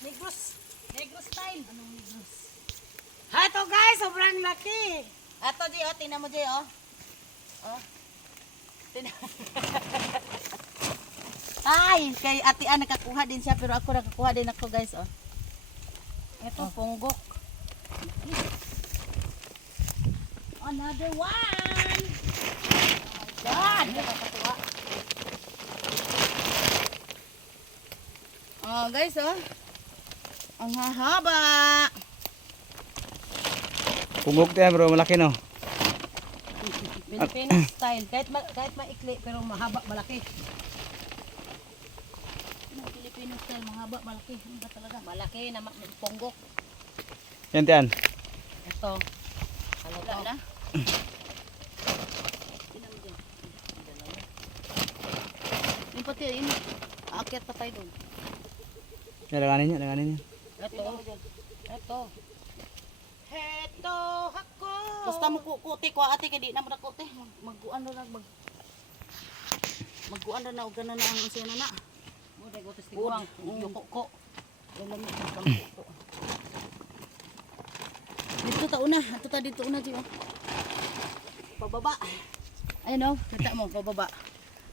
Negros. Negros style. Anong negros? Hato guys, sobrang laki. Ato, Jay, oh. Tingnan mo, Jay, oh. Oh. Tingnan. Ay, kay Ate Ann nakakuha din siya pero ako nakakuha din ako, guys, oh. Ito, punggok. Another one. Oh, God. Nakakatuwa. Oh, guys, oh. Ang hahaba. Pugok tayo bro, malaki no. Filipino style. Kahit, ma kahit maikli pero mahaba, malaki. Ano, Filipino style, mahaba, malaki. Ano talaga? Malaki na ma- ponggok. Yan tiyan. Ito. Ano Wala to? na. Yung pati, yun. Aakyat pa tayo doon. Yan, langanin niya, langanin niya. Ito. Ito. Heto ako. Basta mo kukuti ko ate kay di na mo na kuti. Magguan na lang mag Magguan na na og ganun na ang siya na na. Buday ko testiguang. Yuko ko. Mo kang kuko. Dito ta una, ato ta dito una di. Pababa. Ayun oh, kita mo pababa.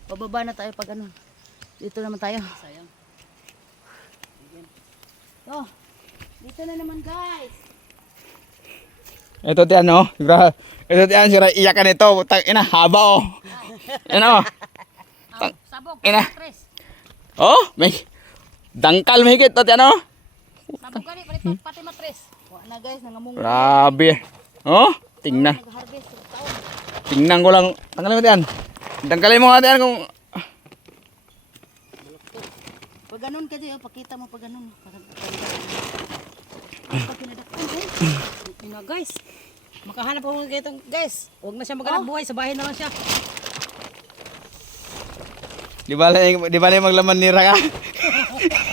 Pababa na tayo pag ano. Dito naman tayo. Sayang. Oh. Dito na naman guys. Ito tiyan no. Gra ito tiyan sira iyakan ito. Tang ina haba oh. Ano? Ah, sabog. Ina. Oh, may dangkal to tiyan oh. Sabog ka rin. Pati, pati matres. Wa na guys, nangamong. Grabe. Oh, tingnan. Tingnan ko lang. Tanggalin mo tiyan. Dangkalin mo nga tiyan kung Pag ganun ka di, oh, pakita mo pag ganun. Pinadakpan guys. Yun na guys. Makahanap ako ng ganitong guys. Huwag na siya maghanap buhay. Sa bahay na lang siya. di ba di ba maglaman ni Raka?